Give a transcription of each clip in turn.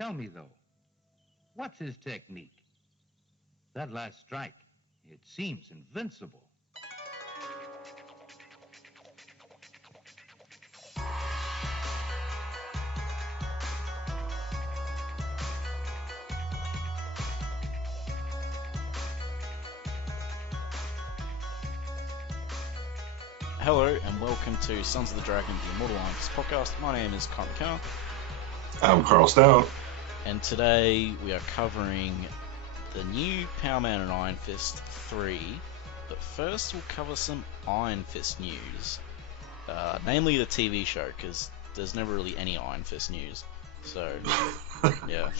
Tell me, though, what's his technique? That last strike, it seems invincible. Hello and welcome to Sons of the Dragon, the Immortal podcast. My name is Connor and Karl. I'm Carl Stout. And today we are covering the new Power Man and Iron Fist 3. But first we'll cover some Iron Fist news. Namely the TV show, because there's never really any Iron Fist news. So, yeah.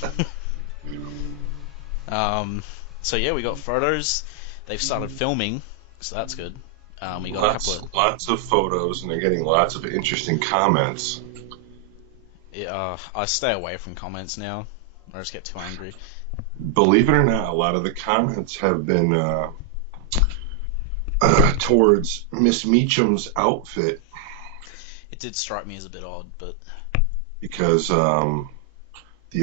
We got photos. They've started filming, so that's good. We got lots of photos, and they're getting lots of interesting comments. Yeah, I stay away from comments now. I just get too angry. Believe it or not, a lot of the comments have been towards Miss Meacham's outfit. It did strike me as a bit odd, but because the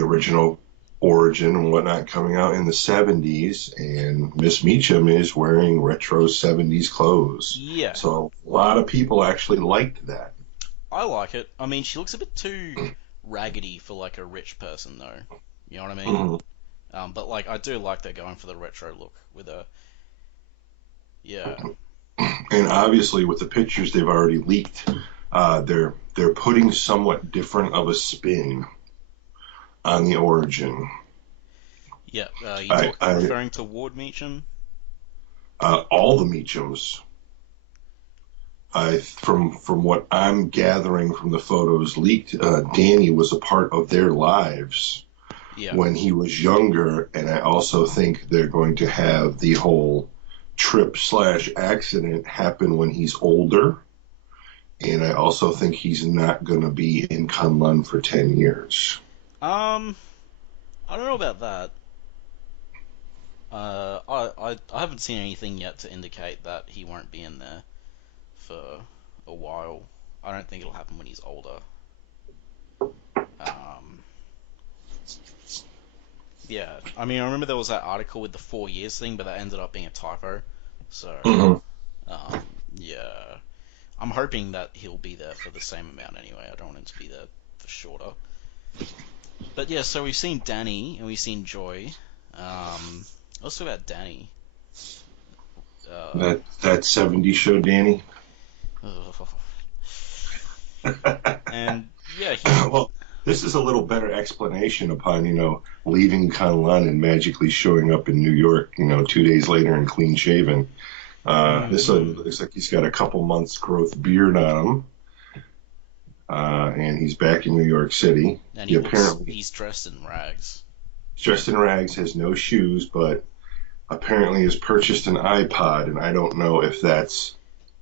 original Origin and whatnot coming out in the 70s, and Miss Meacham is wearing retro 70s clothes. Yeah. So a lot of people actually liked that. I like it. I mean, she looks a bit too raggedy for like a rich person, though. You know what I mean? Mm-hmm. But like, I do like they're going for the retro look with her. Yeah. And obviously, with the pictures they've already leaked, they're putting somewhat different of a spin on the Origin. Yeah, you're referring to Ward Meacham? All the Meachams. From what I'm gathering from the photos leaked, Danny was a part of their lives when he was younger, and I also think they're going to have the whole trip/accident happen when he's older, and I also think he's not going to be in Kunlun for 10 years. I don't know about that. I haven't seen anything yet to indicate that he won't be in there for a while. I don't think it'll happen when he's older. Yeah, I mean, I remember there was that article with the 4 years thing, but that ended up being a typo. So, yeah, I'm hoping that he'll be there for the same amount anyway. I don't want him to be there for shorter. But yeah, so we've seen Danny and we've seen Joy. Let's talk about Danny. That 70s show, Danny. And yeah, well, this is a little better explanation upon leaving Kunlun and magically showing up in New York 2 days later and clean shaven. This looks like he's got a couple months growth beard on him. And he's back in New York City. And he's dressed in rags. He's dressed in rags, has no shoes, but apparently has purchased an iPod, and I don't know if that's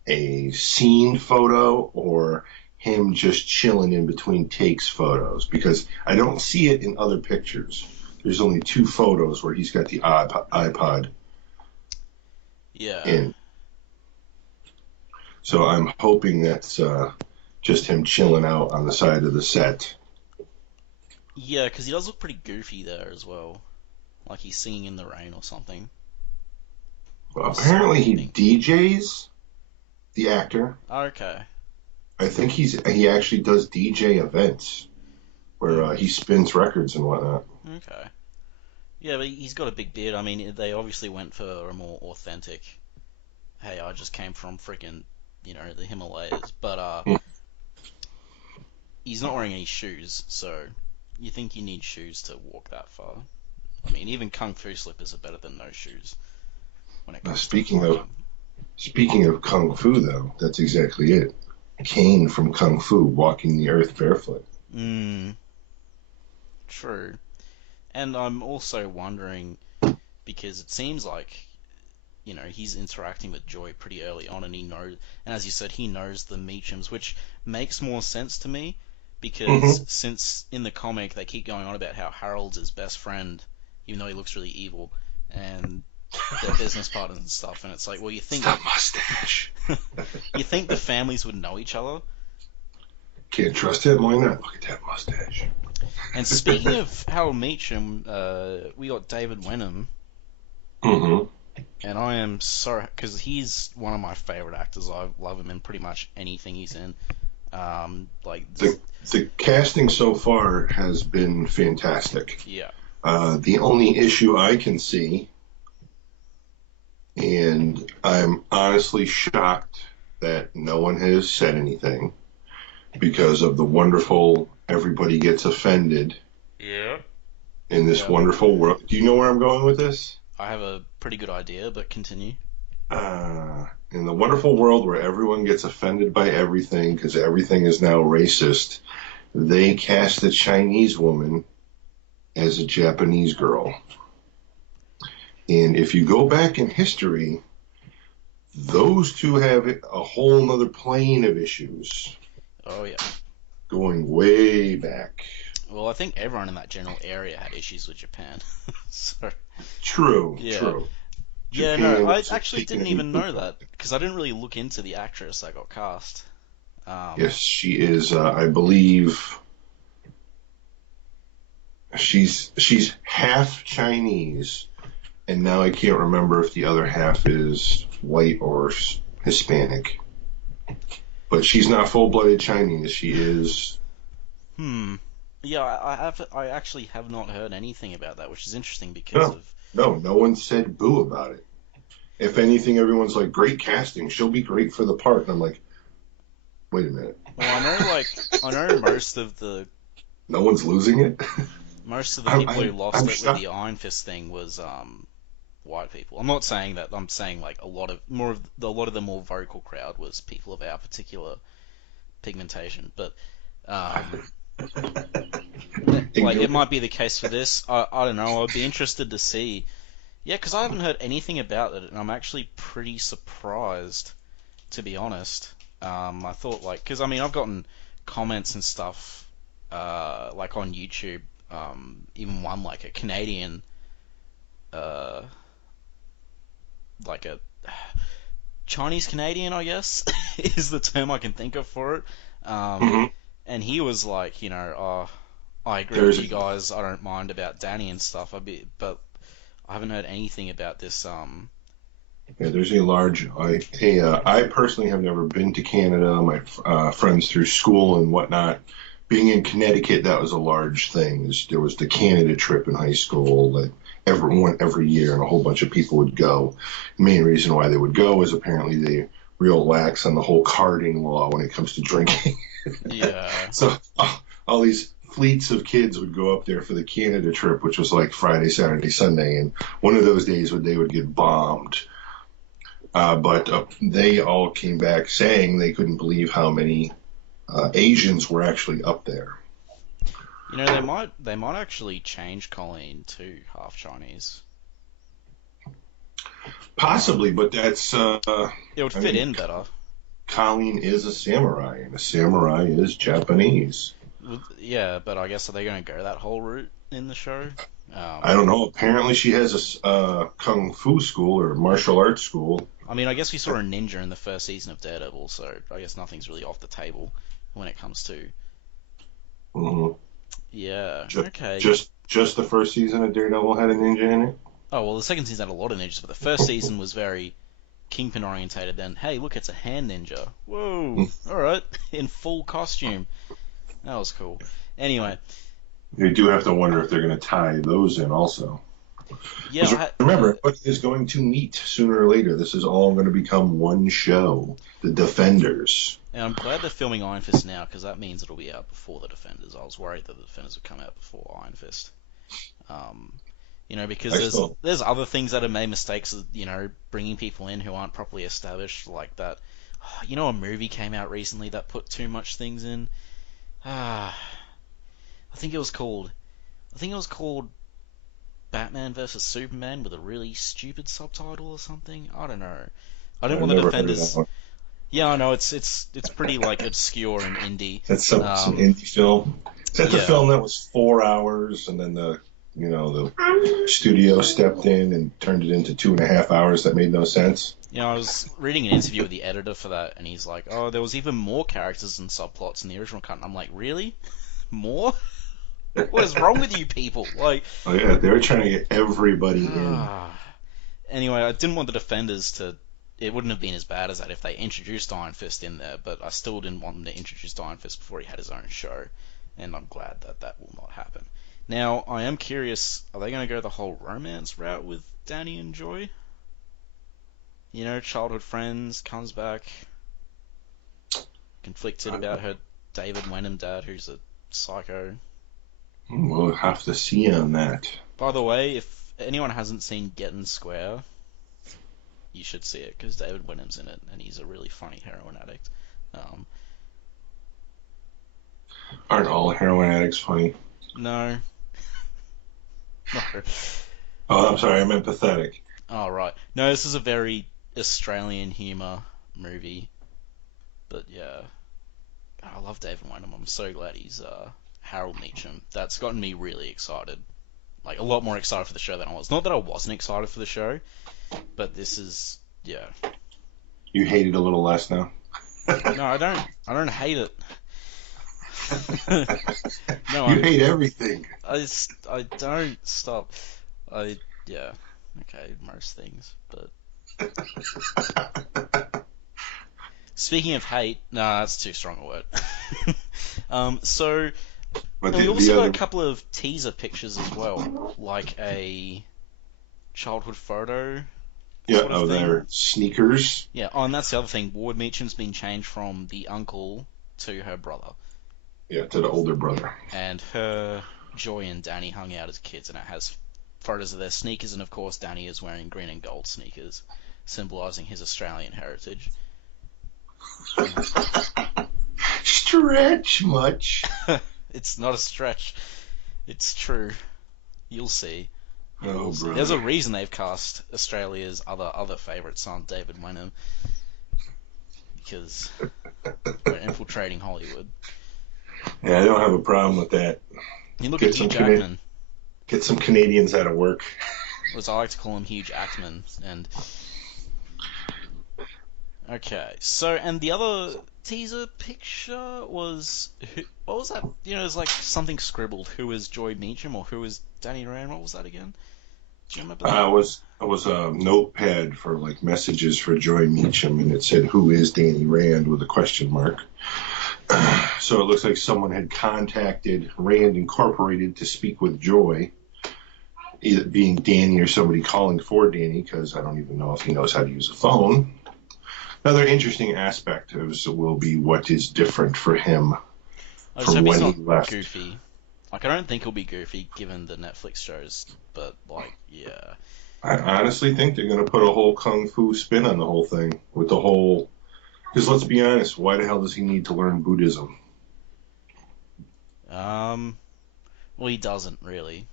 a scene photo or him just chilling in between takes photos, because I don't see it in other pictures. There's only 2 photos where he's got the iPod in. So I'm hoping that's just him chilling out on the side of the set. Yeah, because he does look pretty goofy there as well. Like he's singing in the rain or something. Well, apparently he DJs, the actor. Okay. I think he actually does DJ events where he spins records and whatnot. Okay. Yeah, but he's got a big beard. I mean, they obviously went for a more authentic, hey, I just came from freaking, the Himalayas. But, he's not wearing any shoes, so you think you need shoes to walk that far. I mean, even Kung Fu slippers are better than no shoes. When it comes speaking of Kung Fu, though, that's exactly it. Kane from Kung Fu walking the earth barefoot. True. And I'm also wondering, because it seems like, he's interacting with Joy pretty early on, and as you said, he knows the Meachams, which makes more sense to me, because since in the comic they keep going on about how Harold's his best friend, even though he looks really evil, and they're business partners and stuff, and it's like, well, you think the mustache. you think the families would know each other, Can't trust him. Why not? Look at that mustache. And speaking of Harold Meacham, we got David Wenham. Mm-hmm. And I am sorry, because he's one of my favorite actors. I love him in pretty much anything he's in. The casting so far has been fantastic. Yeah. The only issue I can see, and I'm honestly shocked that no one has said anything because of the wonderful everybody gets offended in this wonderful world. Do you know where I'm going with this? I have a pretty good idea, but continue. In the wonderful world where everyone gets offended by everything because everything is now racist, they cast a Chinese woman as a Japanese girl. And if you go back in history, those two have a whole nother plane of issues. Oh, yeah. Going way back. Well, I think everyone in that general area had issues with Japan. So, true. Yeah, no, I actually didn't even know that, because I didn't really look into the actress that got cast. Yes, she is, I believe, she's half Chinese, and now I can't remember if the other half is white or Hispanic. But she's not full-blooded Chinese. She is. Yeah, I actually have not heard anything about that, which is interesting because No one said boo about it. If anything, everyone's like, great casting. She'll be great for the part. And I'm like, wait a minute. Well, I know most of the. No one's losing it. Most of the people who lost it with the Iron Fist thing was white people. I'm not saying that. I'm saying like a lot of the more vocal crowd was people of our particular pigmentation. But like it might be the case for this. I don't know. I'd be interested to see. Yeah, because I haven't heard anything about it, and I'm actually pretty surprised, to be honest. I thought because I mean I've gotten comments and stuff like on YouTube. Even one like a Canadian, like a Chinese Canadian, I guess, is the term I can think of for it. And he was like, oh, I agree with you guys. I don't mind about Danny and stuff. But I haven't heard anything about this. Yeah, there's a large. I personally have never been to Canada. My friends through school and whatnot. Being in Connecticut, that was a large thing. There was the Canada trip in high school that every year, and a whole bunch of people would go. The main reason why they would go is apparently they real lax on the whole carding law when it comes to drinking. Yeah. So all these fleets of kids would go up there for the Canada trip, which was like Friday, Saturday, Sunday, and one of those days they would get bombed. But they all came back saying they couldn't believe how many Asians were actually up there. They might actually change Colleen to half Chinese. Possibly, but that's it would fit in better. Colleen is a samurai, and a samurai is Japanese. Yeah, but I guess are they going to go that whole route in the show? I don't know. Apparently, she has a kung fu school or martial arts school. I mean, I guess we saw a ninja in the first season of Daredevil, so I guess nothing's really off the table when it comes to. Mm-hmm. Yeah. Okay. Just the first season of Daredevil had a ninja in it. Oh well, the second season had a lot of ninjas, but the first season was very Kingpin orientated. Then, hey, look, it's a hand ninja. Whoa! All right, in full costume. That was cool. Anyway. You do have to wonder if they're going to tie those in also. Yeah. Remember, everybody is going to meet sooner or later. This is all going to become one show. The Defenders. And I'm glad they're filming Iron Fist now, because that means it'll be out before the Defenders. I was worried that the Defenders would come out before Iron Fist. Because there's other things that have made mistakes, bringing people in who aren't properly established, like that. A movie came out recently that put too much things in. I think it was called Batman vs Superman with a really stupid subtitle or something. I don't know. I don't want the Defenders. Yeah, I know it's pretty obscure and indie. That's some indie film. Is that the film that was 4 hours and then the the studio stepped in and turned it into 2.5 hours that made no sense. I was reading an interview with the editor for that, and he's like, "Oh, there was even more characters and subplots in the original cut." And I'm like, "Really? More? What is wrong with you people?" Like, Oh yeah, they were trying to get everybody in. Anyway, I didn't want the Defenders to. It wouldn't have been as bad as that if they introduced Iron Fist in there, but I still didn't want them to introduce Iron Fist before he had his own show, and I'm glad that that will not happen. Now, I am curious, are they going to go the whole romance route with Danny and Joy? Childhood friends, comes back, conflicted about her David Wenham dad, who's a psycho. We'll have to see on that. By the way, if anyone hasn't seen Getting Square, you should see it, because David Wenham's in it, and he's a really funny heroin addict. Aren't all heroin addicts funny? No. No. Oh, I'm sorry, I meant pathetic. Oh, right. No, this is a very Australian humour movie. But yeah. I love David Wenham. I'm so glad he's Harold Meacham. That's gotten me really excited. Like, a lot more excited for the show than I was. Not that I wasn't excited for the show, but this is, yeah. You hate it a little less now? No, I don't hate it. No, you hate everything. I don't stop. Yeah. Okay, most things, but. Speaking of hate, nah, that's too strong a word. So. But we also got a couple of teaser pictures as well, like a childhood photo. Yeah, of their sneakers. Yeah, and that's the other thing. Ward Meacham's been changed from the uncle to her brother. Yeah, to the older brother. And her, Joy, and Danny hung out as kids, and it has photos of their sneakers, and of course Danny is wearing green and gold sneakers, symbolising his Australian heritage. Stretch much. It's not a stretch. It's true. You'll see. Oh, brother. There's a reason they've cast Australia's other favourite son, David Wenham, because they're infiltrating Hollywood. Yeah, I don't have a problem with that. You look at Hugh Jackman. Get some Canadians out of work. As I like to call him, Hugh Jackman. And okay, so and the other teaser picture was what was that? It was like something scribbled. Who is Joy Meacham or who is Danny Rand? What was that again? Do you remember that? It was a notepad for like messages for Joy Meacham, and it said "Who is Danny Rand?" with a question mark. So it looks like someone had contacted Rand Incorporated to speak with Joy, either being Danny or somebody calling for Danny, because I don't even know if he knows how to use a phone. Another interesting aspect will be what is different for him from when he left. Goofy. Like, I don't think he'll be goofy given the Netflix shows, but like, yeah. I honestly think they're going to put a whole kung fu spin on the whole thing with the whole. Because let's be honest, why the hell does he need to learn Buddhism? Well, he doesn't really.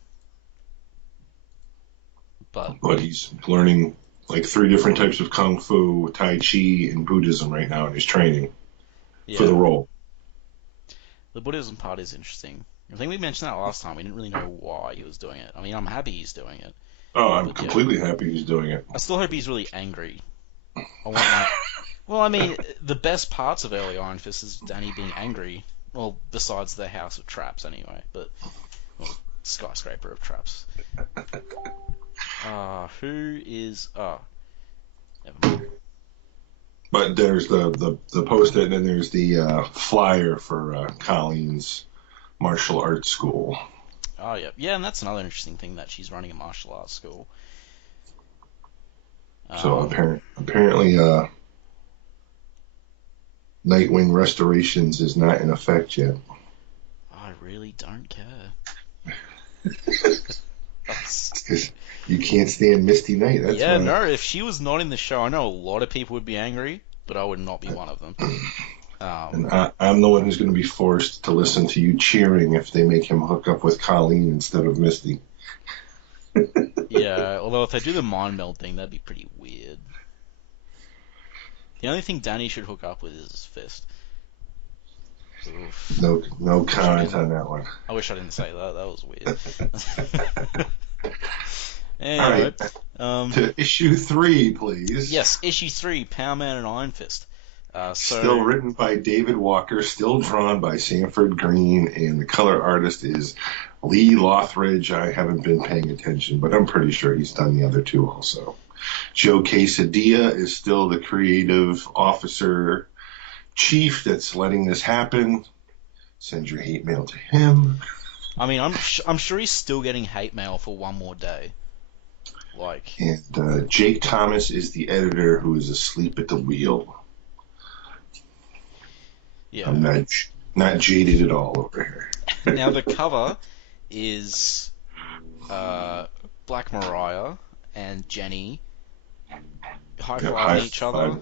But he's learning like 3 different types of kung fu, tai chi, and Buddhism right now in his training for the role. The Buddhism part is interesting. I think we mentioned that last time. We didn't really know why he was doing it. I mean, I'm happy he's doing it. Oh, I'm completely happy he's doing it. I still hope he's really angry. I want my... Well, I mean, the best parts of early Iron Fist is Danny being angry. Well, besides the House of Traps, anyway. But, well, skyscraper of traps. Who is... never mind. But there's the post-it, and then there's the flyer for Colleen's martial arts school. Oh, yeah. Yeah, and that's another interesting thing, that she's running a martial arts school. So apparently Nightwing Restorations is not in effect yet. I really don't care. Because you can't stand Misty Knight. That's why. No, if she was not in the show, I know a lot of people would be angry, but I would not be one of them. And I'm the one who's going to be forced to listen to you cheering if they make him hook up with Colleen instead of Misty. Yeah, although if they do the mind meld thing, that'd be pretty weird. The only thing Danny should hook up with is his fist. Oof. No comment on that one. I wish I didn't say that. That was weird. All Anyway, right, to issue 3, please. yes, issue 3, Power Man and Iron Fist. Still written by David Walker, still drawn by Sanford Green, and the color artist is Lee Lothridge. I haven't been paying attention, but I'm pretty sure he's done the other 2 also. Joe Quesadilla is still the creative officer chief that's letting this happen. Send your hate mail to him. I mean, I'm sure he's still getting hate mail for one more day. Like, and Jake Thomas is the editor who is asleep at the wheel. yeah. I'm not jaded at all over here. Now the cover is Black Mariah and Jenny high-fiving each other,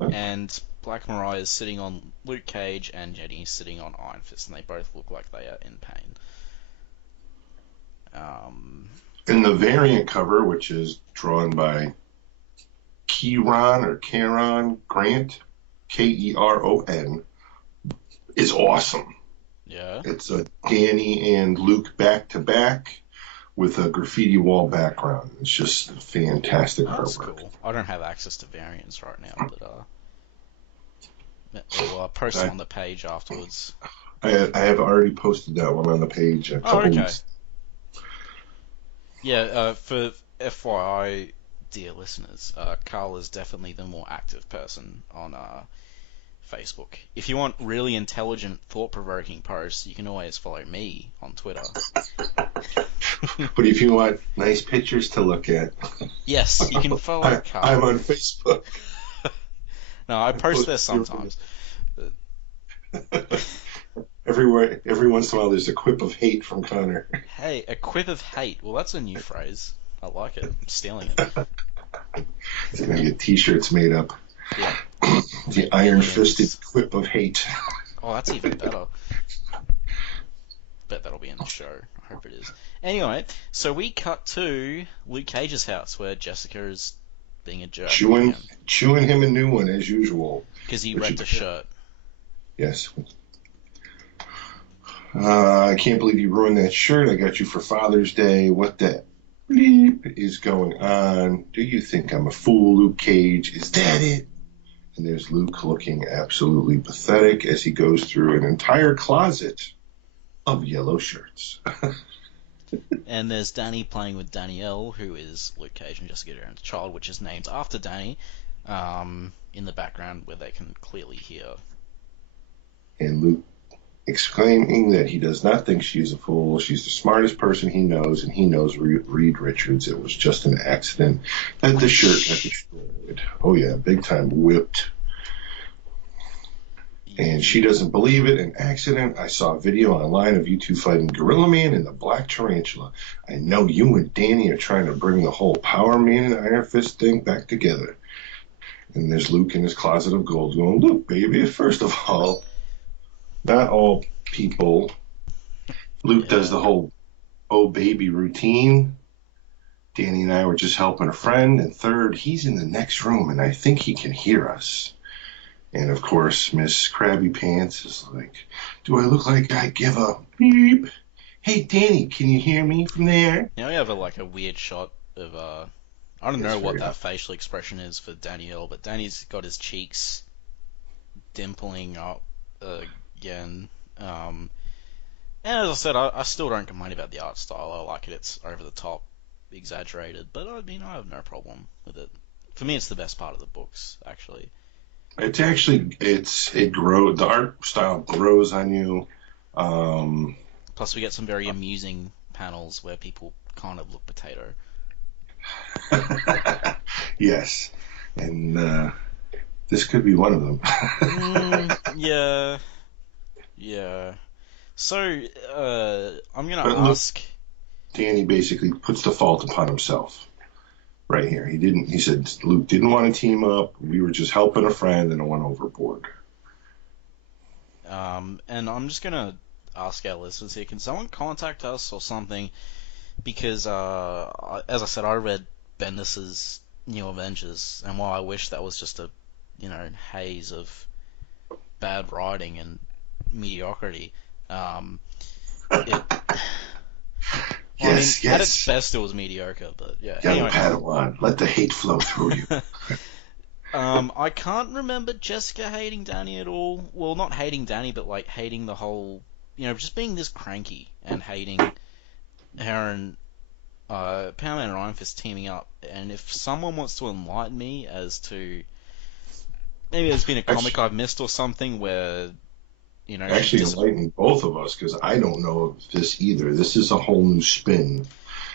and Black Mariah is sitting on Luke Cage and Jenny is sitting on Iron Fist, and they both look like they are in pain. In the variant cover, which is drawn by Kieron Grant, Keron, is awesome. Yeah. It's a Danny and Luke back to back with a graffiti wall background. It's just fantastic That's artwork. cool. I don't have access to variants right now, but I'll post them on the page afterwards. I have already posted that one on the page a couple weeks. Yeah, for FYI, dear listeners, Karl is definitely the more active person on Facebook. If you want really intelligent, thought-provoking posts, you can always follow me on Twitter. But if you want nice pictures to look at, yes, you can follow Karl. I'm on Facebook. No, I post there sometimes. Every once in a while, there's a quip of hate from Connor. Hey, a quip of hate. Well, that's a new phrase. I like it. I'm stealing it. He's gonna get T-shirts made up. Yeah. The iron-fisted quip of hate. Oh, that's even better. Bet that'll be in the show. I hope it is. Anyway, so we cut to Luke Cage's house where Jessica is being a jerk. Chewing him a new one as usual. Because he wrecked a shirt. Yes. I can't believe you ruined that shirt I got you for Father's Day. What the bleep is going on? Do you think I'm a fool, Luke Cage? Is that it? And there's Luke looking absolutely pathetic as he goes through an entire closet of yellow shirts. And there's Danny playing with Danielle, who is Luke Cage and Jessica Jones' child, which is named after Danny, in the background where they can clearly hear. And Luke exclaiming that he does not think she is a fool. She's the smartest person he knows, and he knows Reed Richards. It was just an accident that the shirt got destroyed. Oh, yeah, big time whipped. And she doesn't believe it. An accident. I saw a video online of you two fighting Gorilla Man and the Black Tarantula. I know you and Danny are trying to bring the whole Power Man and Iron Fist thing back together. And there's Luke in his closet of gold going, look, baby, first of all, not all people. Luke does the whole oh baby routine. Danny and I were just helping a friend. And third, he's in the next room and I think he can hear us. And of course, Miss Krabby Pants is like, do I look like I give a beep? Hey Danny, can you hear me from there? Now we have a weird shot of I don't know what that facial expression is for Danielle, but Danny's got his cheeks dimpling up again. And as I said, I still don't complain about the art style. I like it. It's over the top, exaggerated, but I mean, I have no problem with it. For me, it's the best part of the books, actually. It's actually, it grows, the art style grows on you. Plus, we get some very amusing panels where people kind of look potato. Yes. And this could be one of them. Yeah. So, I'm going to ask... Danny basically puts the fault upon himself. Right here. He said Luke didn't want to team up. We were just helping a friend and I went overboard. And I'm just going to ask our listeners here, can someone contact us or something? Because, as I said, I read Bendis's New Avengers, and while I wish that was just a, haze of bad writing and mediocrity. It, Yes, at its best, it was mediocre, but yeah. Young Anyway, Padawan, let the hate flow through you. I can't remember Jessica hating Danny at all. Well, not hating Danny, but like hating the whole, just being this cranky and hating her and Power Man and Iron Fist teaming up. And if someone wants to enlighten me as to maybe there's been a comic I've missed or something where actually enlightening both of us, because I don't know of this either. This is a whole new spin.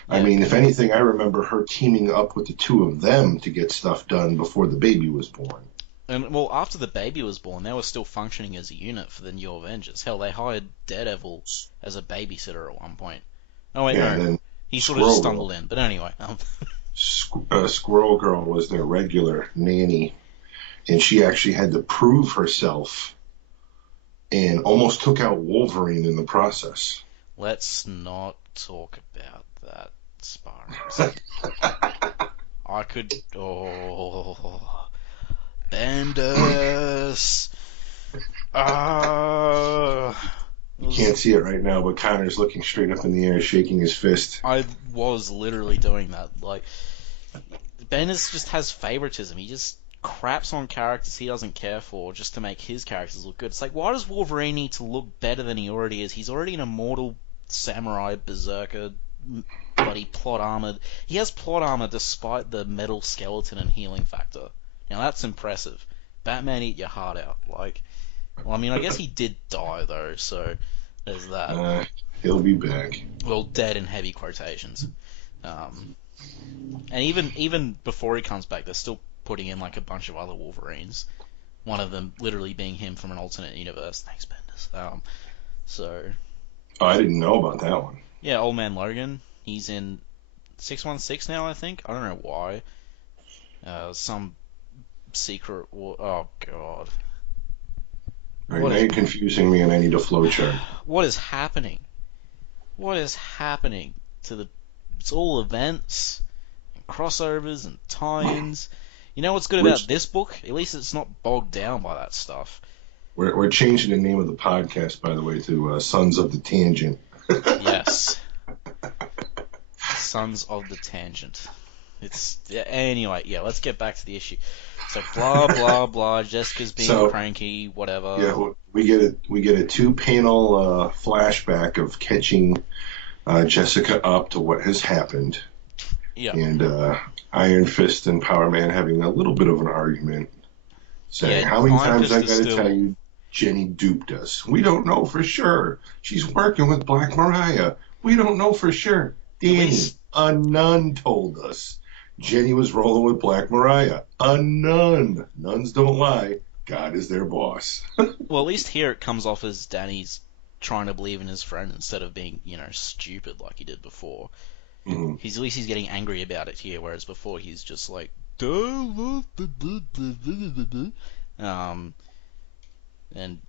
Yeah. I mean, if anything, I remember her teaming up with the two of them to get stuff done before the baby was born. And, well, after the baby was born, they were still functioning as a unit for the New Avengers. Hell, they hired Daredevil as a babysitter at one point. Oh, wait, yeah, no. He sort of just stumbled in. But anyway. Squirrel Girl was their regular nanny, and she actually had to prove herself and almost took out Wolverine in the process. Let's not talk about that, Sparks. I could... Oh... Bendis! You can't see it right now, but Connor's looking straight up in the air, shaking his fist. I was literally doing that. Like, Bendis just has favoritism. He just craps on characters he doesn't care for just to make his characters look good. It's like, why does Wolverine need to look better than he already is? He's already an immortal samurai berserker, bloody plot armored. He has plot armor despite the metal skeleton and healing factor. Now that's impressive. Batman, eat your heart out. Like, well, I mean, I guess he did die though, so there's that. He'll be back. Well, dead in heavy quotations. And even before he comes back, they're still putting in like a bunch of other Wolverines. One of them literally being him from an alternate universe. Thanks, Bendis. Oh, I didn't know about that one. Yeah, Old Man Logan. He's in 616 now, I think. I don't know why. Some secret war. Oh God. Right, now you're confusing me, and I need a flowchart. What is happening? What is happening to the? It's all events and crossovers and tie-ins. You know what's good about this book? At least it's not bogged down by that stuff. We're changing the name of the podcast, by the way, to Sons of the Tangent. Yes. Sons of the Tangent. Anyway, yeah, let's get back to the issue. So blah blah blah, Jessica's being cranky, whatever. Yeah, we get a 2-panel flashback of catching Jessica up to what has happened. Yeah. And Iron Fist and Power Man having a little bit of an argument, saying, "How many times I got to tell you, Jenny duped us? We don't know for sure. She's working with Black Mariah. We don't know for sure. Danny, a nun told us Jenny was rolling with Black Mariah. A nun. Nuns don't lie. God is their boss." Well, at least here it comes off as Danny's trying to believe in his friend instead of being, stupid like he did before. Mm-hmm. At least he's getting angry about it here, whereas before he's just like, and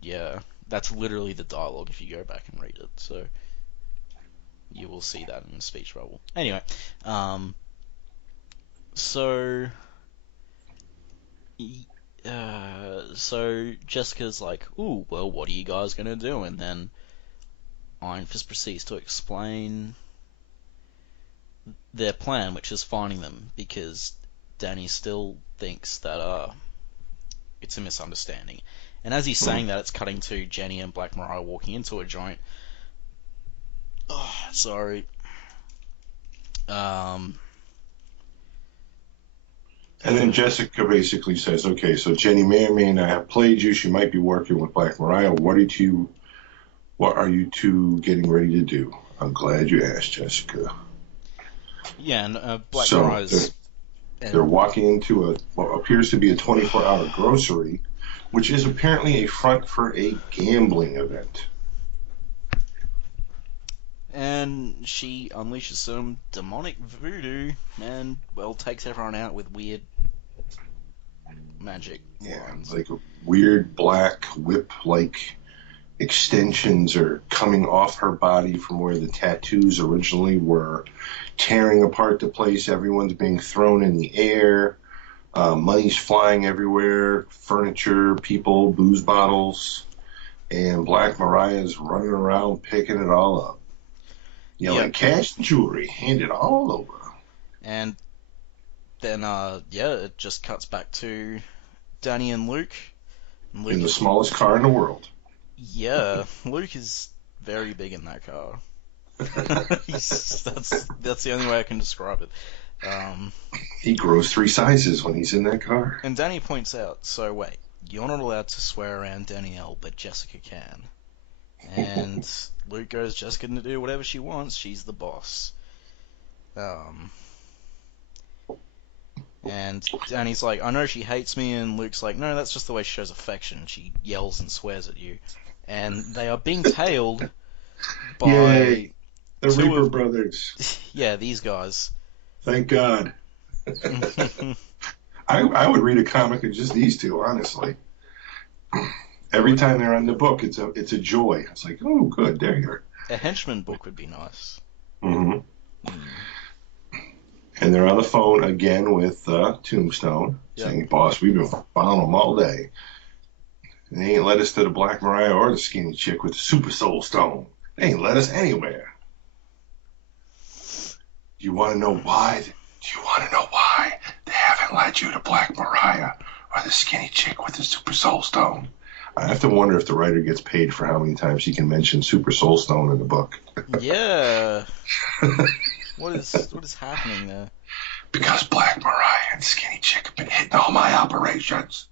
yeah, that's literally the dialogue if you go back and read it. So you will see that in the speech bubble. Anyway, so Jessica's like, "Ooh, well, what are you guys gonna do?" And then Iron Fist proceeds to explain their plan, which is finding them, because Danny still thinks that it's a misunderstanding. And as he's saying that, it's cutting to Jenny and Black Mariah walking into a joint. Oh, sorry. And then Jessica basically says, "Okay, so Jenny may or may not have played you. She might be working with Black Mariah. What are you two getting ready to do?" I'm glad you asked, Jessica. Yeah, and Black Mariah's... They're walking into what appears to be a 24-hour grocery, which is apparently a front for a gambling event. And she unleashes some demonic voodoo and, well, takes everyone out with weird magic. Yeah, lines. like a weird black whip-like extensions are coming off her body from where the tattoos originally were, tearing apart the place. Everyone's being thrown in the air. Money's flying everywhere. Furniture, people, booze bottles. and Black Mariah's running around picking it all up. Yelling, Yep. cash and jewelry, hand it all over. And then, it just cuts back to Danny and Luke. And Luke In the is, smallest car in the world. yeah, Luke is very big in that car. That's the only way I can describe it. He grows 3 sizes when he's in that car. And Danny points out, so wait, you're not allowed to swear around Danielle, but Jessica can. And Luke goes, Jessica can do whatever she wants, she's the boss. And Danny's like, I know she hates me, and Luke's like, no, that's just the way she shows affection. She yells and swears at you. And they are being tailed by... Yay! The two Reaper of- brothers. Yeah, these guys. Thank God. I would read a comic of just these two, honestly. Every time they're on the book, it's a joy. It's like, oh, good, there you are. A henchman book would be nice. Mm-hmm. And they're on the phone again with Tombstone, saying, boss, we've been following them all day. And they ain't led us to the Black Mariah or the skinny chick with the Super Soul Stone. They ain't led us anywhere. Do you want to know why? They haven't led you to Black Mariah or the skinny chick with the Super Soul Stone? I have to wonder if the writer gets paid for how many times he can mention Super Soul Stone in the book. Yeah. What is happening there? Because Black Mariah and skinny chick have been hitting all my operations.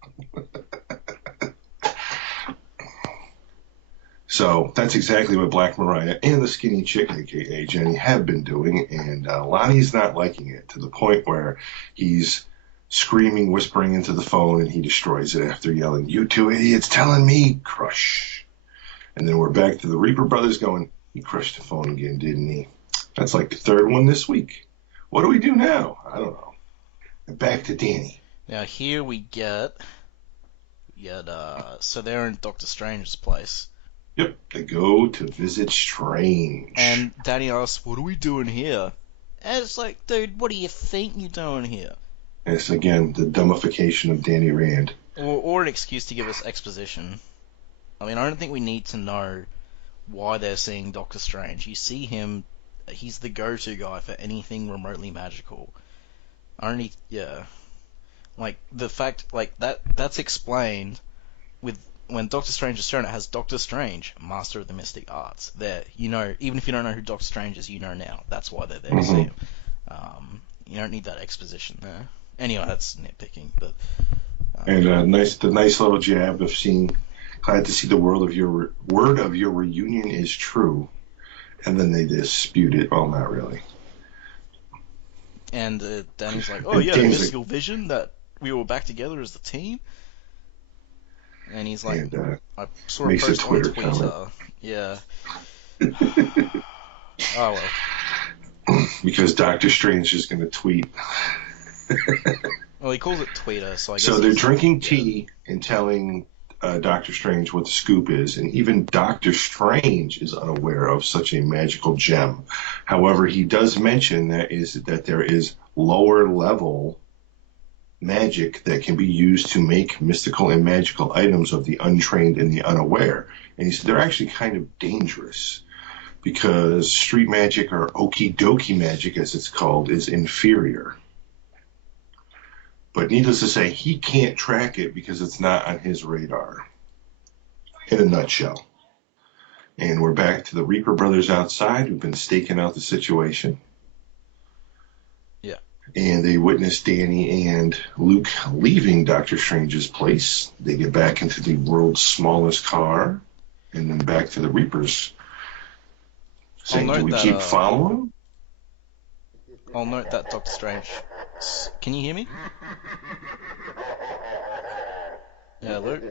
So that's exactly what Black Mariah and the skinny chick, a.k.a. Jenny, have been doing, and Lonnie's not liking it, to the point where he's screaming, whispering into the phone, and he destroys it after yelling, you two idiots telling me, crush. And then we're back to the Reaper brothers going, he crushed the phone again, didn't he? That's like the 3rd one this week. What do we do now? I don't know. And back to Danny. Now here we get so they're in Doctor Strange's place. Yep, they go to visit Strange. And Danny asks, what are we doing here? And it's like, dude, what do you think you're doing here? And it's, again, the dumbification of Danny Rand. Or an excuse to give us exposition. I mean, I don't think we need to know why they're seeing Doctor Strange. You see him, he's the go-to guy for anything remotely magical. Like, the fact, like, that's explained with... When Doctor Strange is shown, it has Doctor Strange, Master of the Mystic Arts. There, you know, even if you don't know who Doctor Strange is, you know now. That's why they're there to see him. You don't need that exposition there. Anyway, that's nitpicking, but... And the nice little jab of seeing, glad to see the word of your reunion is true. And then they dispute it. Well, not really. And Danny's like, oh yeah, the mystical vision that we were back together as the team. And he's like, I saw a post on Twitter. Yeah. Oh well. Because Doctor Strange is going to tweet. Well, he calls it Twitter, so I guess. So they're drinking tea and telling Doctor Strange what the scoop is, and even Doctor Strange is unaware of such a magical gem. However, he does mention that there is lower level magic that can be used to make mystical and magical items of the untrained and the unaware. And he said they're actually kind of dangerous because street magic, or okie dokie magic as it's called, is inferior. But needless to say, he can't track it because it's not on his radar. In a nutshell. And we're back to the Reaper brothers outside who've been staking out the situation. Yeah. And they witness Danny and Luke leaving Doctor Strange's place. They get back into the world's smallest car, and then back to the Reapers. Saying, do we keep following? I'll note that Doctor Strange... Can you hear me? Yeah, Luke?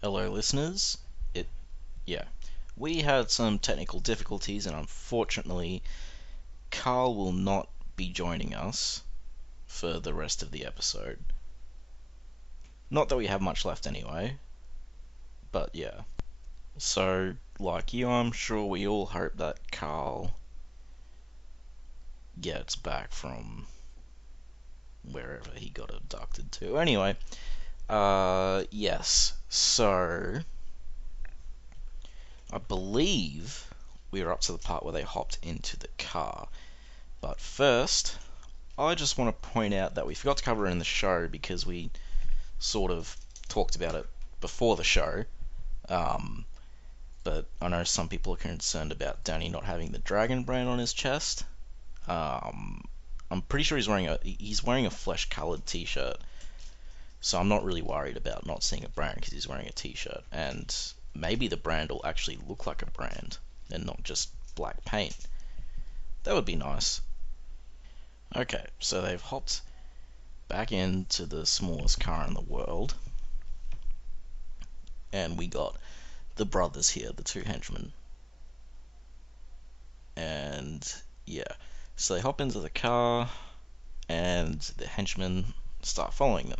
Hello, listeners. We had some technical difficulties, and unfortunately, Karl will not be joining us for the rest of the episode. Not that we have much left anyway, but yeah. So, like you, I'm sure we all hope that Karl gets back from wherever he got abducted to. Anyway, yes. So, I believe we are up to the part where they hopped into the car. But first, I just want to point out that we forgot to cover it in the show because we sort of talked about it before the show. But I know some people are concerned about Danny not having the dragon brand on his chest. I'm pretty sure he's wearing a flesh-colored T-shirt, so I'm not really worried about not seeing a brand because he's wearing a T-shirt, and maybe the brand will actually look like a brand and not just black paint. That would be nice. Okay, so they've hopped back into the smallest car in the world, and we got the brothers here, the two henchmen. And yeah, so they hop into the car, and the henchmen start following them.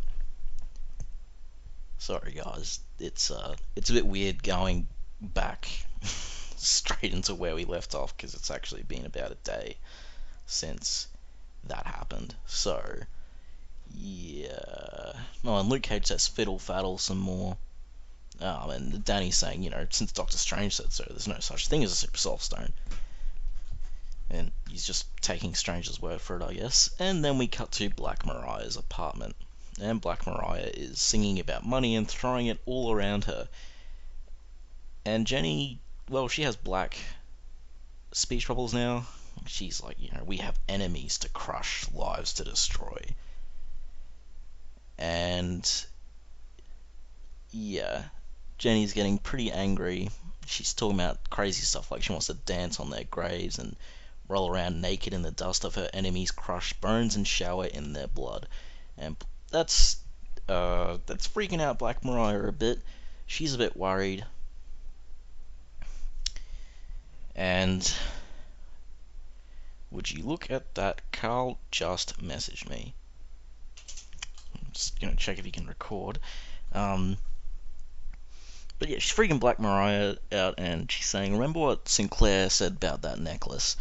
Sorry guys, it's a bit weird going back straight into where we left off because it's actually been about a day since that happened. So yeah, oh, and Luke Cage says fiddle faddle some more. And Danny's saying, since Doctor Strange said so, there's no such thing as a super soul stone. And he's just taking Strange's word for it, I guess. And then we cut to Black Mariah's apartment. And Black Mariah is singing about money and throwing it all around her. And Jenny, well, she has black speech bubbles now. She's like, we have enemies to crush, lives to destroy. And yeah, Jenny's getting pretty angry. She's talking about crazy stuff like she wants to dance on their graves and roll around naked in the dust of her enemies' crushed bones and shower in their blood. And that's freaking out Black Mariah a bit. She's a bit worried. And would you look at that? Karl just messaged me. I'm just gonna check if he can record. But yeah, she's freaking Black Mariah out, and she's saying, remember what Sinclair said about that necklace?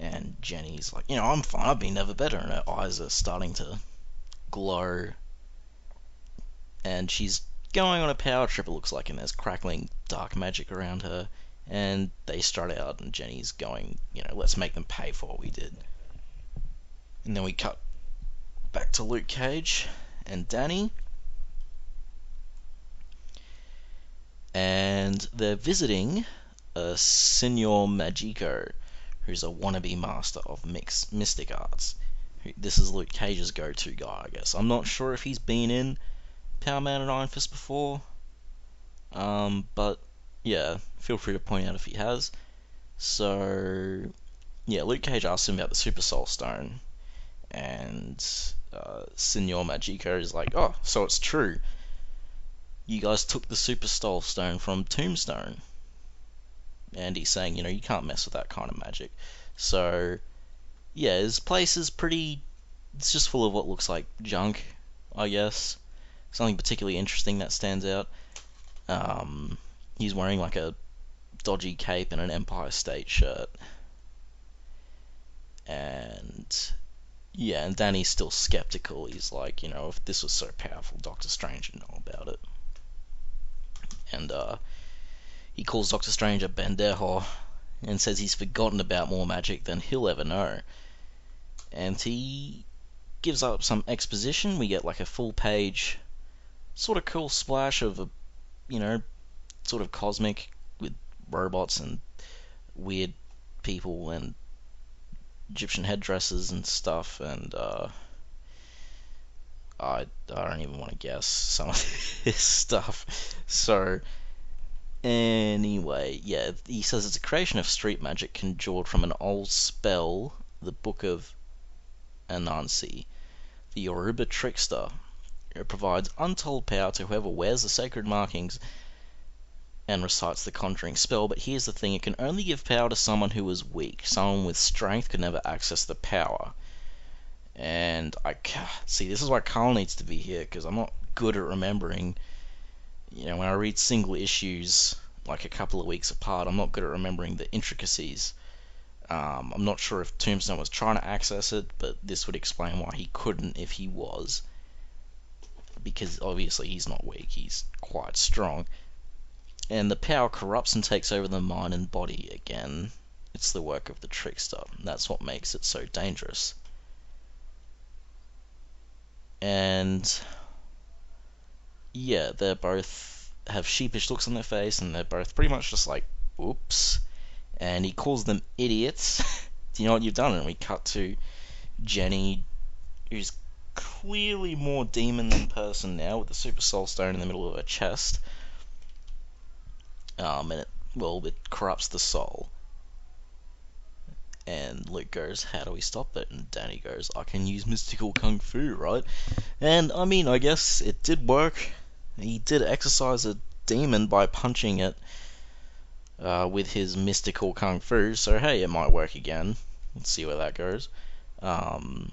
And Jenny's like, I'm fine, I've been never better, and her eyes are starting to glow. And she's going on a power trip, it looks like, and there's crackling dark magic around her. And they strut out, and Jenny's going, let's make them pay for what we did. And then we cut back to Luke Cage and Danny. And they're visiting a Signor Magico, who's a wannabe master of mystic arts. This is Luke Cage's go-to guy, I guess. I'm not sure if he's been in Power Man and Iron Fist before, but yeah, feel free to point out if he has. So yeah, Luke Cage asks him about the Super Soul Stone, and Signor Magico is like, oh, so it's true. You guys took the Super Soul Stone from Tombstone. And he's saying, you can't mess with that kind of magic. So, yeah, his place is it's just full of what looks like junk, I guess. Something particularly interesting that stands out. He's wearing like a dodgy cape and an Empire State shirt. And yeah, and Danny's still skeptical. He's like, if this was so powerful, Doctor Strange would know about it. And he calls Doctor Strange a pendejo and says he's forgotten about more magic than he'll ever know. And he gives up some exposition. We get like a full page, sort of cool splash of a, sort of cosmic with robots and weird people and Egyptian headdresses and stuff. And I don't even want to guess some of this stuff. So anyway, yeah, he says it's a creation of street magic conjured from an old spell, the Book of Anansi, the Yoruba trickster. It provides untold power to whoever wears the sacred markings and recites the conjuring spell, but here's the thing, it can only give power to someone who is weak. Someone with strength could never access the power. And see, this is why Karl needs to be here, because I'm not good at remembering, when I read single issues like a couple of weeks apart. I'm not good at remembering the intricacies. I'm not sure if Tombstone was trying to access it, but this would explain why he couldn't if he was. Because obviously he's not weak, he's quite strong. And the power corrupts and takes over the mind and body again. It's the work of the trickster. That's what makes it so dangerous. And yeah, they both have sheepish looks on their face, and they're both pretty much just like, oops. And he calls them idiots. Do you know what you've done? And we cut to Jenny, who's clearly more demon than person now, with the Super Soul Stone in the middle of her chest. And it corrupts the soul. And Luke goes, how do we stop it? And Danny goes, I can use mystical kung fu, right? And I mean, I guess it did work. He did exorcise a demon by punching it with his mystical kung fu, so hey, it might work again. Let's see where that goes. And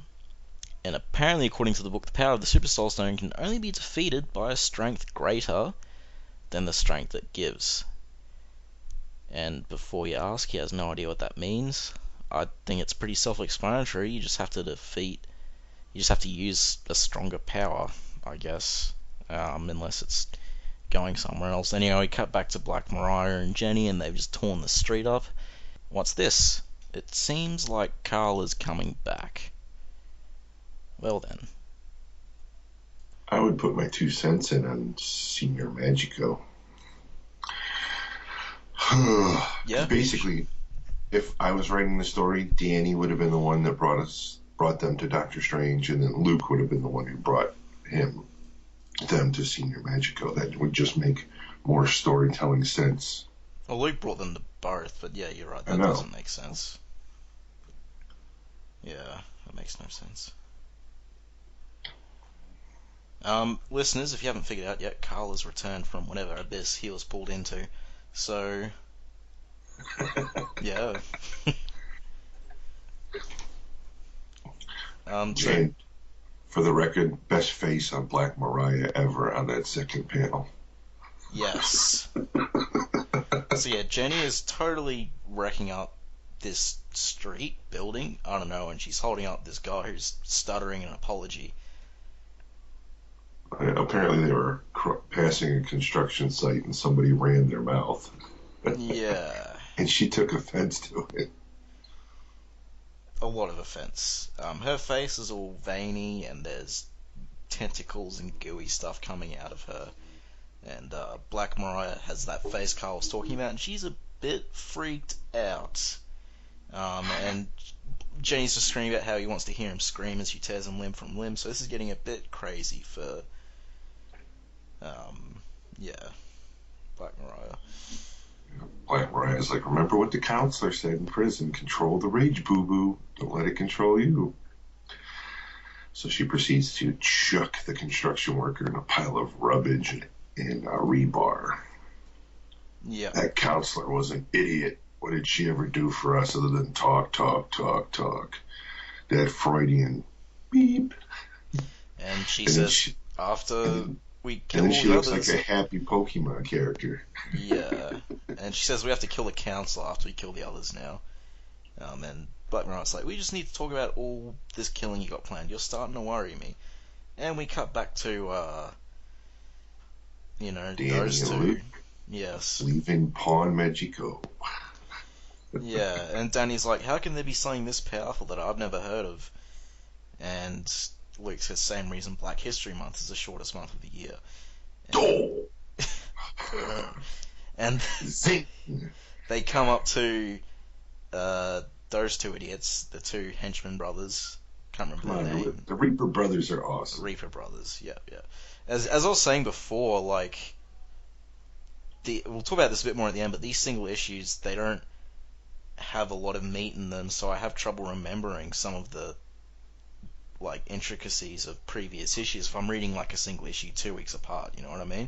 apparently, according to the book, the power of the Super Soul Stone can only be defeated by a strength greater than the strength it gives. And before you ask, he has no idea what that means. I think it's pretty self-explanatory. You just have to use a stronger power, I guess, unless it's going somewhere else. Anyway, we cut back to Black Mariah and Jenny, and they've just torn the street up. What's this? It seems like Karl is coming back. Well then. I would put my 2 cents in on Senior Magico. Yeah. Basically, if I was writing the story, Danny would have been the one that brought them to Doctor Strange, and then Luke would have been the one who brought them to Senior Magico. That would just make more storytelling sense. Well, Luke brought them to both, but yeah, you're right. That doesn't make sense. Yeah, that makes no sense. Listeners, if you haven't figured out yet, Karl has returned from whatever abyss he was pulled into. So, yeah. And for the record, best face on Black Mariah ever on that second panel. Yes. So yeah, Jenny is totally wrecking up this street building. I don't know, and she's holding up this guy who's stuttering an apology. Apparently they were passing a construction site and somebody ran their mouth. Yeah. And she took offense to it. A lot of offense. Her face is all veiny, and there's tentacles and gooey stuff coming out of her. And Black Mariah has that face Karl was talking about, and she's a bit freaked out. And Jenny's just screaming about how he wants to hear him scream as she tears him limb from limb. So this is getting a bit crazy for, Black Mariah. Black Mariah's like, remember what the counselor said in prison, control the rage, boo-boo. Don't let it control you. So she proceeds to chuck the construction worker in a pile of rubbish and rebar. Yeah. That counselor was an idiot. What did she ever do for us other than talk? That Freudian beep. And she says, after we kill all the others... And then she looks like a happy Pokemon character. Yeah. And she says we have to kill the counselor after we kill the others now. And Black Mariah's like, we just need to talk about all this killing you got planned. You're starting to worry me. And we cut back to, Danny those two. Luke Yes. Leaving Pawn Magico. Yeah, and Danny's like, how can there be something this powerful that I've never heard of? And Luke says, same reason Black History Month is the shortest month of the year. And they come up to those two idiots, the two henchman brothers. Can't remember their name. The Reaper brothers are awesome. The Reaper brothers, yeah. As I was saying before, like, we'll talk about this a bit more at the end, but these single issues, they don't have a lot of meat in them, so I have trouble remembering some of the like intricacies of previous issues if I'm reading like a single issue 2 weeks apart, you know what I mean?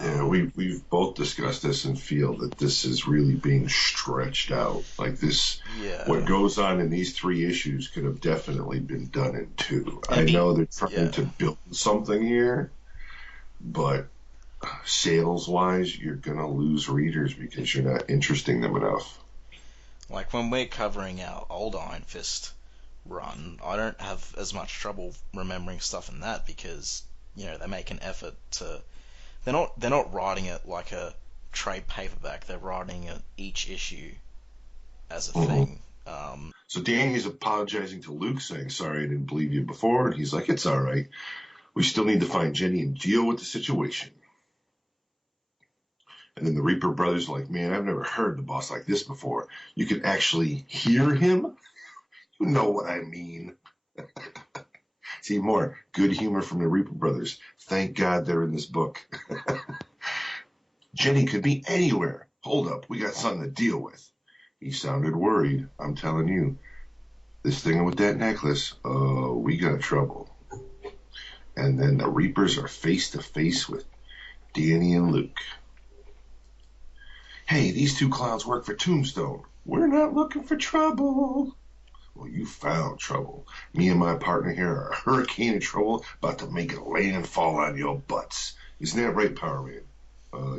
Yeah, we've both discussed this and feel that this is really being stretched out. Like this, what goes on in these 3 issues could have definitely been done in 2. I know they're trying to build something here, but sales-wise, you're gonna lose readers because you're not interesting them enough. Like when we're covering our old Iron Fist run, I don't have as much trouble remembering stuff in that because they make an effort to. They're not writing it like a trade paperback. They're writing it each issue as a thing. So Danny's apologizing to Luke, saying, "Sorry, I didn't believe you before." And he's like, "It's all right. We still need to find Jenny and deal with the situation." And then the Reaper brothers are like, "Man, I've never heard the boss like this before. You can actually hear him? You know what I mean." See, more good humor from the Reaper brothers. Thank God they're in this book. Jenny could be anywhere. Hold up, we got something to deal with. He sounded worried. I'm telling you, this thing with that necklace, we got trouble. And then the Reapers are face to face with Danny and Luke. "Hey, these two clowns work for Tombstone. We're not looking for trouble." "Well, you found trouble. Me and my partner here are a hurricane of trouble about to make a landfall on your butts. Isn't that right, Power Man?"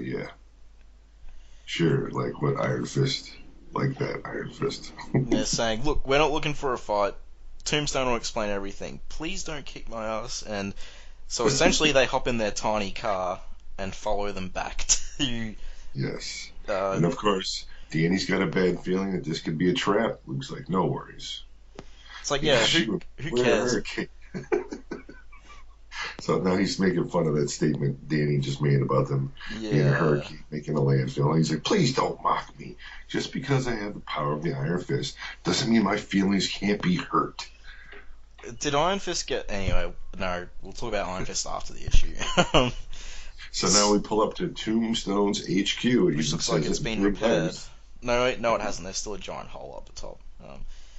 Yeah. Sure, like what Iron Fist? Like that Iron Fist. They're saying, "Look, we're not looking for a fight. Tombstone will explain everything. Please don't kick my ass." And so essentially they hop in their tiny car and follow them back to... Yes. And of course, Danny's got a bad feeling that this could be a trap. Luke's like, "No worries." It's like, yeah, who cares? So now he's making fun of that statement Danny just made about them being a hurricane, making a landfill. And he's like, "Please don't mock me. Just because I have the power of the Iron Fist doesn't mean my feelings can't be hurt." Did Iron Fist get... Anyway, no, we'll talk about Iron Fist after the issue. So now we pull up to Tombstone's HQ. Which looks like it's been repaired. No, wait, no, it hasn't. There's still a giant hole up the top.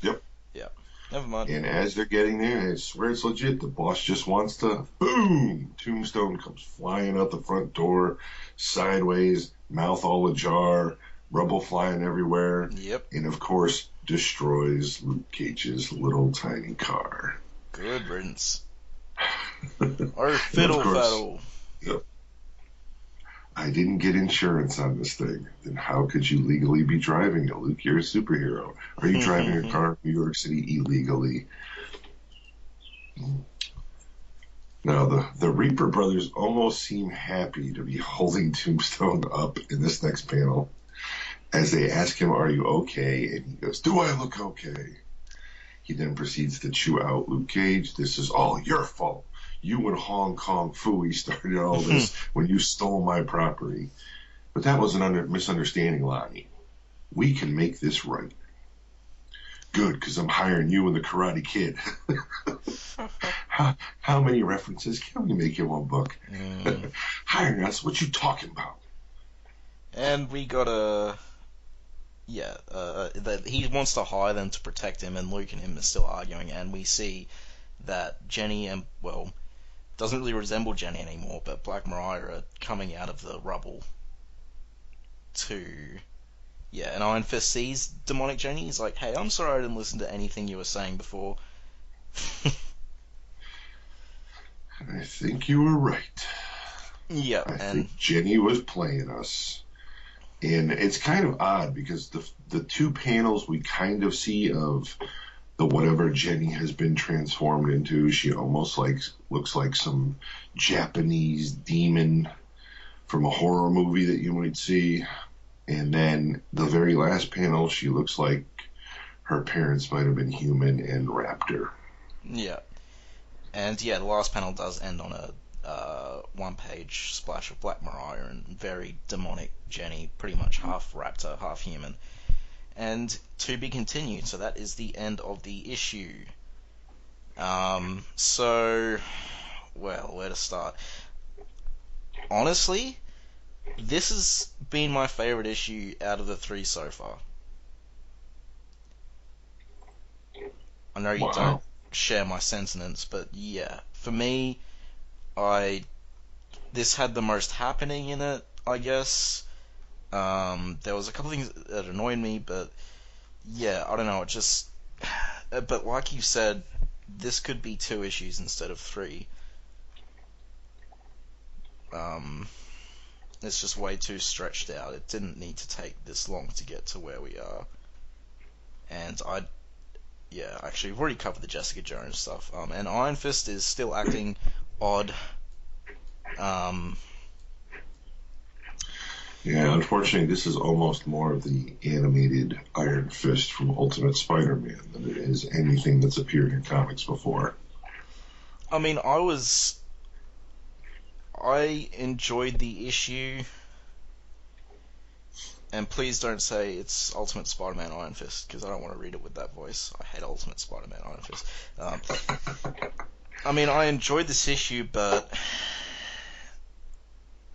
Yep. Yeah. Never mind. And as they're getting there, I swear it's legit, the boss just wants to... Boom! Tombstone comes flying out the front door, sideways, mouth all ajar, rubble flying everywhere. Yep. And, of course, destroys Luke Cage's little tiny car. Good riddance. Or fiddle faddle. Yep. "I didn't get insurance on this thing. Then how could you legally be driving it, Luke? You're a superhero. Are you driving a car in New York City illegally?" Now, the Reaper brothers almost seem happy to be holding Tombstone up in this next panel as they ask him, "Are you okay?" And he goes, "Do I look okay?" He then proceeds to chew out Luke Cage. "This is all your fault. You and Hong Kong Phooey started all this when you stole my property. But that was an misunderstanding, Lonnie. We can make this right." "Good, because I'm hiring you and the Karate Kid." How many references can we make in one book? Hiring us? What you talking about? And we got a... Yeah, that he wants to hire them to protect him, and Luke and him are still arguing, and we see that Jenny and, well... doesn't really resemble Jenny anymore, but Black Mariah are coming out of the rubble to... Yeah, and Iron Fist sees demonic Jenny. He's like, "Hey, I'm sorry I didn't listen to anything you were saying before." I think you were right. Yeah, I think Jenny was playing us. And it's kind of odd because the two panels we kind of see of the whatever Jenny has been transformed into, she almost looks like some Japanese demon from a horror movie that you might see. And then the very last panel, she looks like her parents might have been human and raptor. Yeah. And yeah, the last panel does end on a one-page splash of Black Mariah and very demonic Jenny, pretty much half raptor, half human. And to be continued, so that is the end of the issue. So, well, where to start? Honestly, this has been my favorite issue out of the three so far. I know you don't share my sentiments, but yeah, for me, this had the most happening in it, I guess. There was a couple things that annoyed me, but yeah, I don't know, it just... But like you said, this could be 2 issues instead of 3. It's just way too stretched out. It didn't need to take this long to get to where we are. And actually, we've already covered the Jessica Jones stuff. And Iron Fist is still acting odd. Yeah, unfortunately, this is almost more of the animated Iron Fist from Ultimate Spider-Man than it is anything that's appeared in comics before. I mean, I enjoyed the issue, and please don't say it's Ultimate Spider-Man Iron Fist, because I don't want to read it with that voice. I hate Ultimate Spider-Man Iron Fist. I mean, I enjoyed this issue, but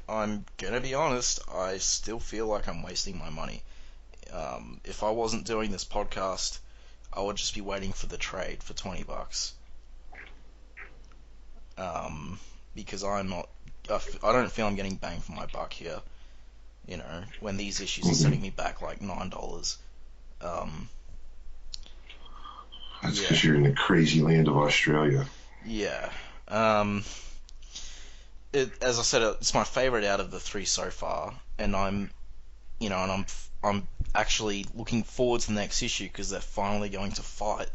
I'm gonna be honest, I still feel like I'm wasting my money. If I wasn't doing this podcast, I would just be waiting for the trade for $20. Because I don't feel I'm getting bang for my buck here. You know, when these issues are setting me back like $9. That's because you're in the crazy land of Australia. Yeah. As I said, it's my favorite out of the three so far, and I'm actually looking forward to the next issue because they're finally going to fight.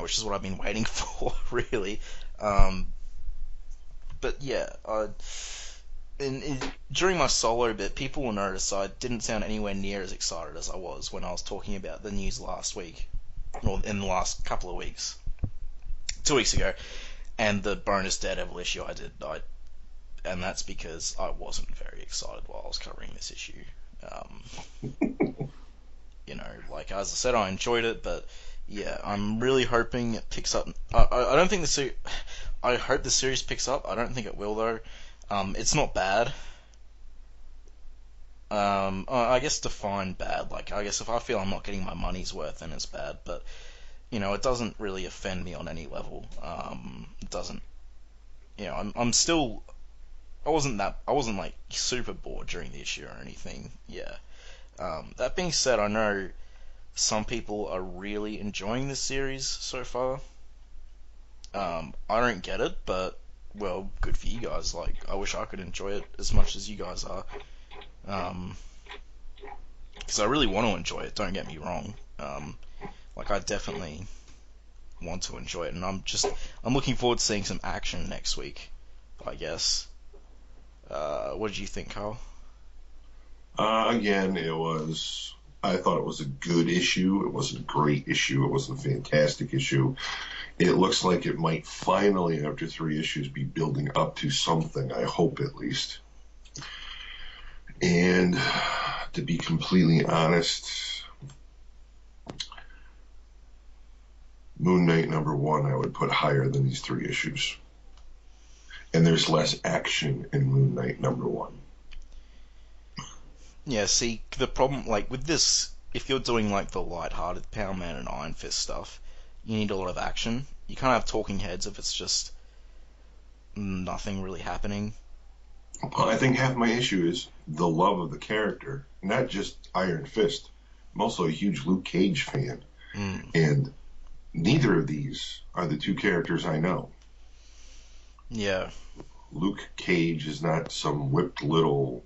Which is what I've been waiting for, really. But yeah, during my solo bit, people will notice I didn't sound anywhere near as excited as I was when I was talking about the news last week, or in the last couple of weeks, 2 weeks ago, and the bonus Daredevil issue I did, and that's because I wasn't very excited while I was covering this issue. Like as I said, I enjoyed it, but yeah, I'm really hoping it picks up. I don't think I hope the series picks up. I don't think it will though. It's not bad. I guess define bad. Like, I guess if I feel I'm not getting my money's worth, then it's bad. But it doesn't really offend me on any level. It doesn't. I'm still. I wasn't like super bored during the issue or anything. Yeah. That being said, I know some people are really enjoying this series so far. I don't get it, but well, good for you guys. Like, I wish I could enjoy it as much as you guys are. Because I really want to enjoy it. Don't get me wrong. I definitely want to enjoy it, and I'm looking forward to seeing some action next week, I guess. What did you think, Carl? Again, I thought it was a good issue. It wasn't a great issue. It wasn't a fantastic issue. It looks like it might finally, after 3 issues, be building up to something. I hope, at least. And to be completely honest, Moon Knight #1 I would put higher than these 3 issues. And there's less action in Moon Knight #1. Yeah, see, the problem, like, with this, if you're doing, like, the light-hearted Power Man and Iron Fist stuff, you need a lot of action. You can't have talking heads if it's just nothing really happening. Well, I think half my issue is the love of the character, not just Iron Fist. I'm also a huge Luke Cage fan, and neither of these are the 2 characters I know. Yeah. Luke Cage is not some whipped little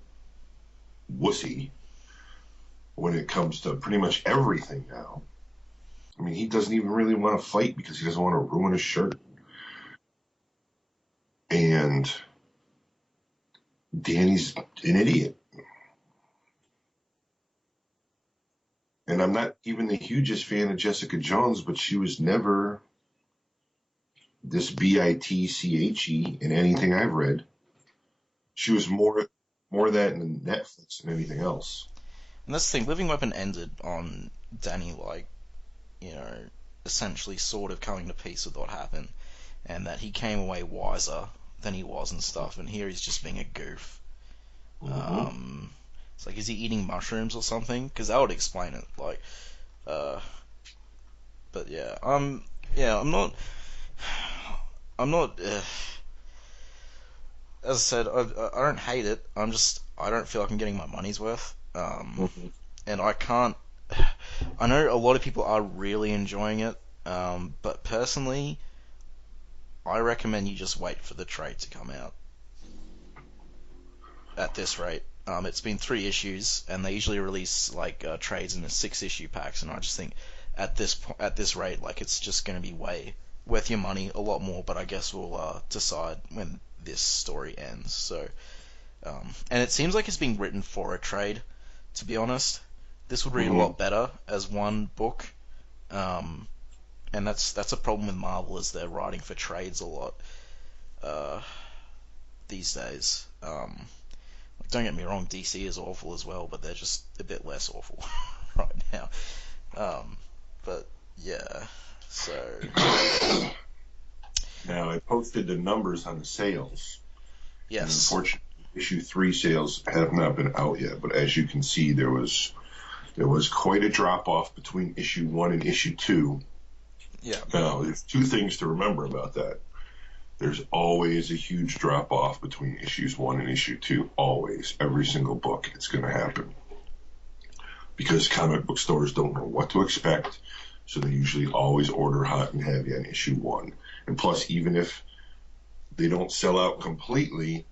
wussy when it comes to pretty much everything now. I mean, he doesn't even really want to fight because he doesn't want to ruin his shirt. And Danny's an idiot. And I'm not even the hugest fan of Jessica Jones, but she was never this bitche in anything I've read. She was more that in Netflix than anything else. And that's the thing, Living Weapon ended on Danny, essentially sort of coming to peace with what happened, and that he came away wiser than he was and stuff, and here he's just being a goof. Mm-hmm. It's like, is he eating mushrooms or something? Because that would explain it, but yeah, I'm not, as I said, I don't hate it, I don't feel like I'm getting my money's worth, and I know a lot of people are really enjoying it, but personally, I recommend you just wait for the trade to come out. at this rate. It's been 3 issues, and they usually release like trades in a 6-issue packs, and I just think at this rate, like it's just going to be way worth your money, a lot more. But I guess we'll decide when this story ends. So, and it seems like it's being written for a trade. To be honest, this would read a lot better as one book. And that's a problem with Marvel, is they're writing for trades a lot these days. Don't get me wrong, DC is awful as well, but they're just a bit less awful right now. But yeah, so now I posted the numbers on the sales. Yes. And unfortunately, issue 3 sales have not been out yet, but as you can see, there was quite a drop off between issue 1 and issue 2. Yeah. Now, there's 2 things to remember about that. There's always a huge drop off between issues 1 and issue 2. Always. Every single book, it's going to happen. Because comic book stores don't know what to expect, so they usually always order hot and heavy on issue 1. And plus, even if they don't sell out completely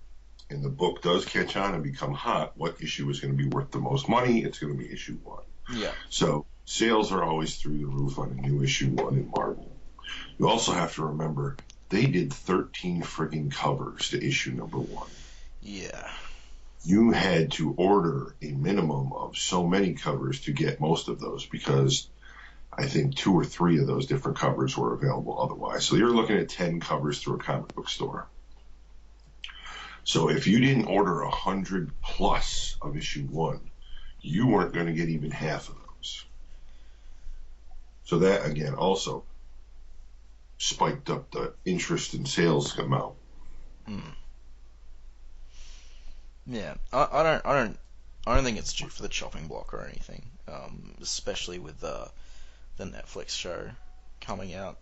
and the book does catch on and become hot, what issue is going to be worth the most money? It's going to be issue 1. Yeah. So sales are always through the roof on a new issue 1 in Marvel. You also have to remember, they did 13 frigging covers to issue number 1. Yeah. You had to order a minimum of so many covers to get most of those, because I think 2 or 3 of those different covers were available otherwise. So you're looking at 10 covers through a comic book store. So if you didn't order 100 plus of issue 1, you weren't going to get even half of those. So that, again, also spiked up the interest in sales amount. Yeah, I don't think it's due for the chopping block or anything. Especially with the Netflix show coming out,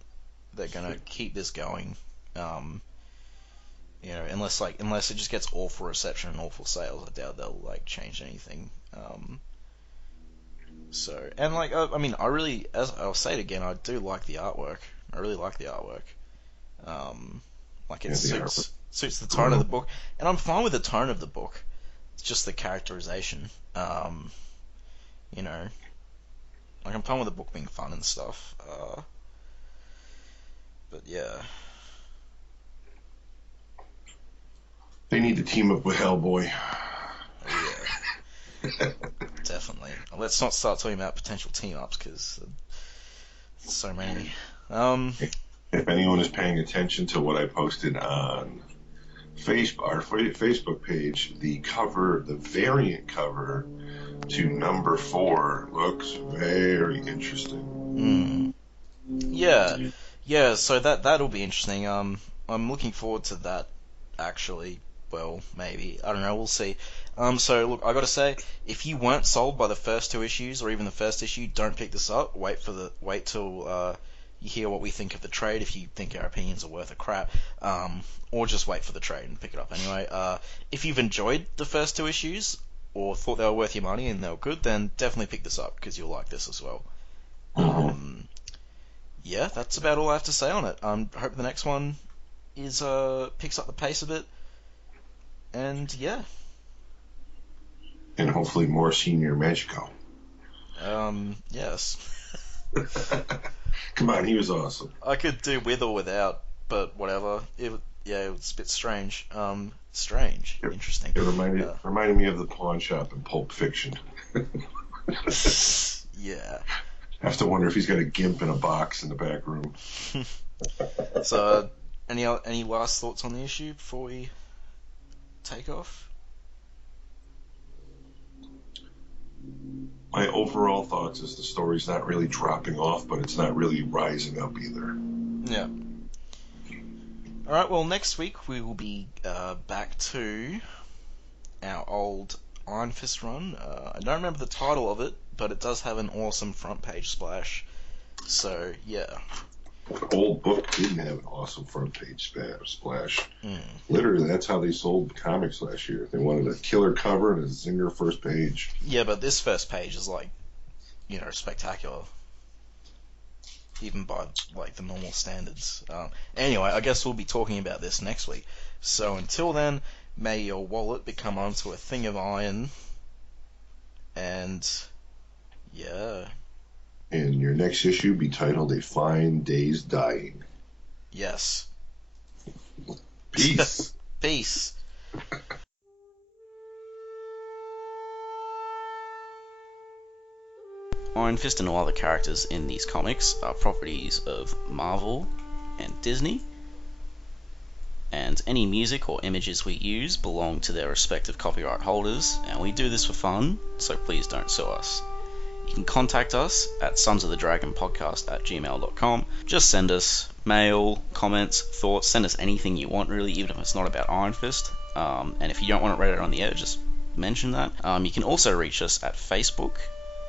they're gonna keep this going. Unless it just gets awful reception and awful sales, I doubt they'll like change anything. I'll say it again, I do like the artwork. I really like the artwork. It suits the tone of the book, and I'm fine with the tone of the book. It's just the characterization. I'm fine with the book being fun and stuff. But yeah. They need to team up with Hellboy. Oh, yeah. Definitely. Let's not start talking about potential team-ups, because there's so many. If anyone is paying attention to what I posted on our Facebook page, the variant cover to number 4 looks very interesting. Yeah. So that'll be interesting. I'm looking forward to that. Actually, well, maybe, I don't know. We'll see. So look, I gotta say, if you weren't sold by the first 2 issues or even the first issue, don't pick this up. Wait till you hear what we think of the trade, if you think our opinions are worth a crap, or just wait for the trade and pick it up anyway. If you've enjoyed the first 2 issues, or thought they were worth your money and they were good, then definitely pick this up, because you'll like this as well. Yeah, that's about all I have to say on it. I hope the next one picks up the pace a bit, and yeah. And hopefully more Senior Magico. Yes. Come on, he was awesome. I could do with or without, but whatever. It was a bit strange. Interesting. It reminded me of the pawn shop in Pulp Fiction. Yeah. I have to wonder if he's got a gimp in a box in the back room. So, any last thoughts on the issue before we take off? My overall thoughts is the story's not really dropping off, but it's not really rising up either. Yeah. Alright, well, next week we will be back to our old Iron Fist run. I don't remember the title of it, but it does have an awesome front page splash. So, yeah. The old book didn't have an awesome front page splash. Literally, that's how they sold comics last year. They wanted a killer cover and a zinger first page. Yeah, but this first page is spectacular, even by the normal standards. Anyway, I guess we'll be talking about this next week. So until then, may your wallet become onto a thing of iron, and yeah. And your next issue be titled A Fine Day's Dying. Yes. Peace. Peace. Iron Fist and all other characters in these comics are properties of Marvel and Disney, and any music or images we use belong to their respective copyright holders, and we do this for fun, so please don't sue us. You can contact us at sonsofthedragonpodcast@gmail.com. Just send us mail, comments, thoughts, send us anything you want really, even if it's not about Iron Fist. And if you don't want it read out on the air, just mention that. You can also reach us at Facebook,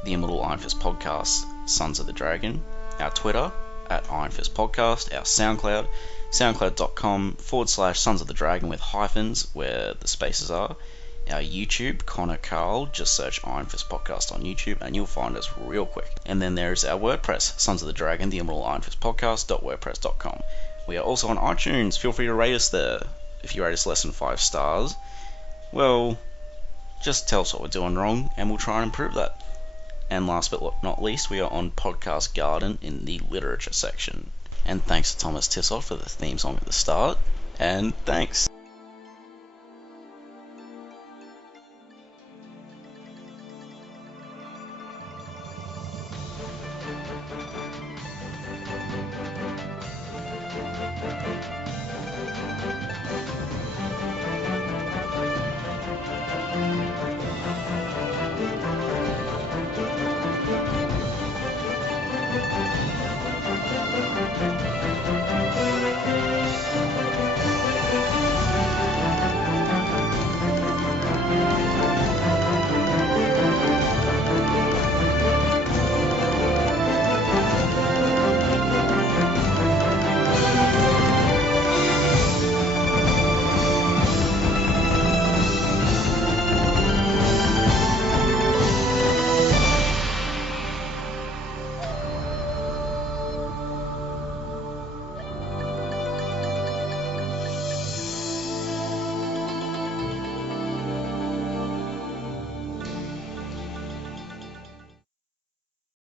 the Immortal Iron Fist Podcast, Sons of the Dragon, our Twitter, at Iron Fist Podcast, our SoundCloud, soundcloud.com/Sons of the Dragon with hyphens where the spaces are, our YouTube, Connor and Karl, just search Iron Fist Podcast on YouTube and you'll find us real quick. And then there's our WordPress, Sons of the Dragon, the Immortal Iron Fist Podcast.wordpress.com. We are also on iTunes, feel free to rate us there. If you rate us less than 5 stars, well, just tell us what we're doing wrong and we'll try and improve that. And last but not least, we are on Podcast Garden in the literature section. And thanks to Thomas Tissoff for the theme song at the start. And thanks.